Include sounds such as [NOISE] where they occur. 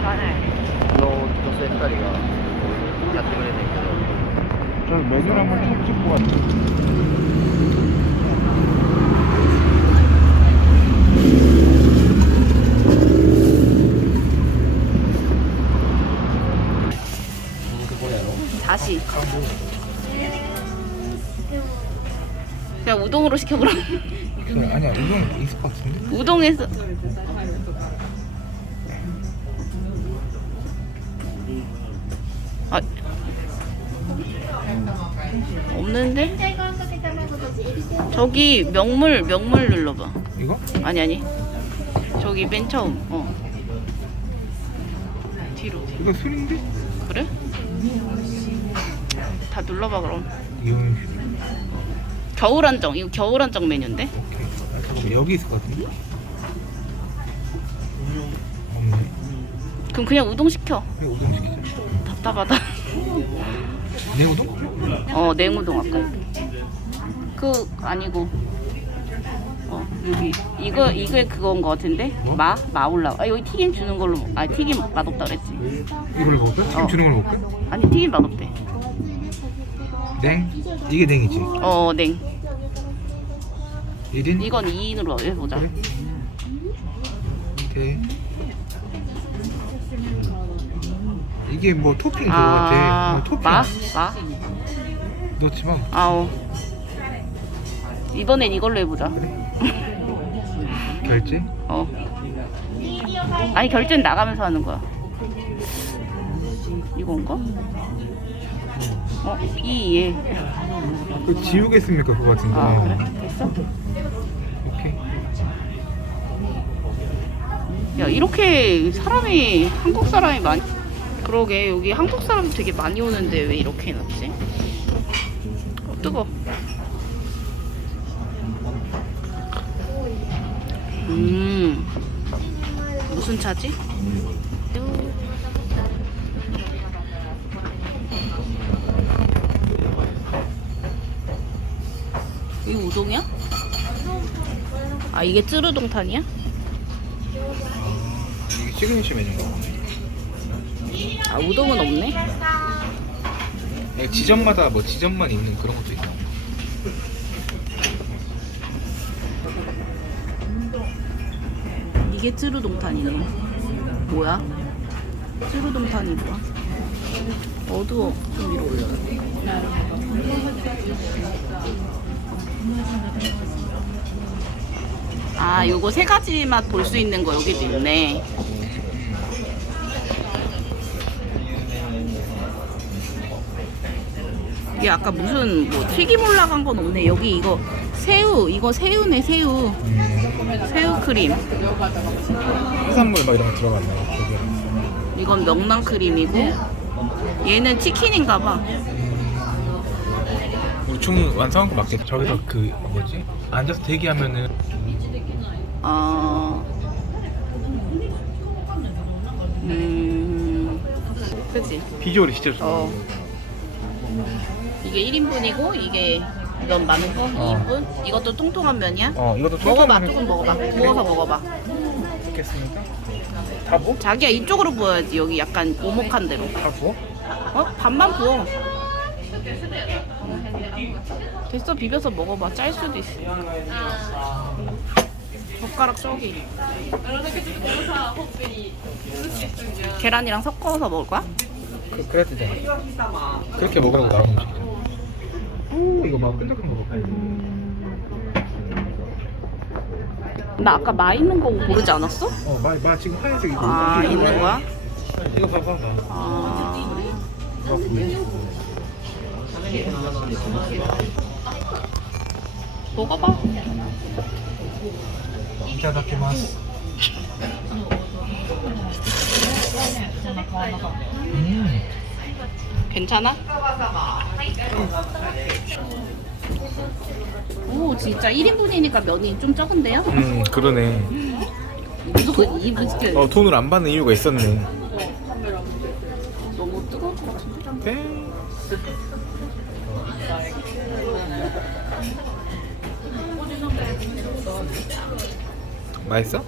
の女性2人がやってくれてんけど 저 메뉴를 한번 쭉 찍고 왔죠. 다시. 그냥 우동으로 시켜 그럼. 그래, 아니야, 이건 있을 것 같은데? 우동에서 아 없는데? 저기 명물 명물 눌러봐. 이거? 아니 아니. 저기 맨 처음. 어. 뒤로. 이거 술인데? 그래? 다 눌러봐 그럼. 겨울 한정. 이거 겨울 한정 메뉴인데? 오케이. 아, 잠깐만, 여기 있을 것 같은데? 없네. 그럼 그냥 우동 시켜. 그냥 우동 시키자. 답답하다. 내 우동? 어 냉우동 아까 그 아니고 어 여기 이거 이게 그건 거 같은데 마 마올라 아 여기 튀김 주는 걸로 아 튀김 맛없다 그랬지 이걸 먹을까? 지금 어. 주는 걸 먹을까? 아니 튀김 맛없대 냉? 이게 냉이지? 어 냉 1인? 이건 2인으로 해보자 그래? 오케이. 이게 뭐 토핑 그거 같아. 어, 토핑. 아, 마? 마? 넣지 마. 아오 이번엔 이걸로 해보자 [LAUGHS] 결제? 어 아니 결제는 나가면서 하는 거야 이건가? 어? 이 예 그 지우겠습니까 그거 같은데. 아 그래? 됐어? 오케이. 야 이렇게 사람이 한국 사람이 많이 그러게 여기 한국 사람 되게 많이 오는데 왜 이렇게 해놨지? 어, 뜨거. 음 무슨 차지? 이거 우동이야? 아 이게 쯔르동탄이야? 이게 시그니처 메뉴인가. 아 우동은 없네. 지점마다 뭐 지점만 있는 그런 것도 있나? 이게 쯔르동탄이네. 뭐야? 쯔르동탄이 뭐야? 어두워. 좀 위로 올려. 아, 요거 세 가지 맛 볼 수 있는 거 여기도 있네. 이게 아까 무슨 뭐 튀김 올라간 건 없네. 여기 이거 새우, 이거 새우네, 새우. 새우 크림. 해산물 막 이런 거 들어갔네. 되게. 이건 명란 크림이고 얘는 치킨인가 봐. 우리 총 완성한 거 맞겠지? 저기서 그 뭐지? 앉아서 대기하면은 어. 음. 그치? 비주얼이 진짜 좋아. 어. 이게 1인분이고 이게 면 많은 거 어. 2인분. 이것도 통통한 면이야? 어 이것도 먹어봐. 통통하게 조금 먹어봐. 구워서 먹어봐. 먹겠습니다. 다 부어? 자기야 이쪽으로 부어야지. 여기 약간 오목한 대로. 다 부어? 어? 반만 부어. 됐어 비벼서 먹어봐. 짤 수도 있어. 젓가락 저기. 계란이랑 섞어서 먹을 거야? 그, 그래야 되잖아. 그렇게 먹으라고 나온 음식이잖아. 오 이거 막 끈적한 거 볼까? 나 아까 마 있는 거 고르지 않았어? 어, 마, 마 지금 하얀색 이거. 아 있는 거야? 이거 봐봐. 아마 보이지? 먹어봐. 이타다키마스. 음. 괜찮아? 오 진짜 1인분이니까 면이 좀 적은데요? 음 그러네. 이거 이 무슨 어 돈을 안 받는 이유가 있었네. 너무 뜨거울 것 같은데? 네. 맛있어?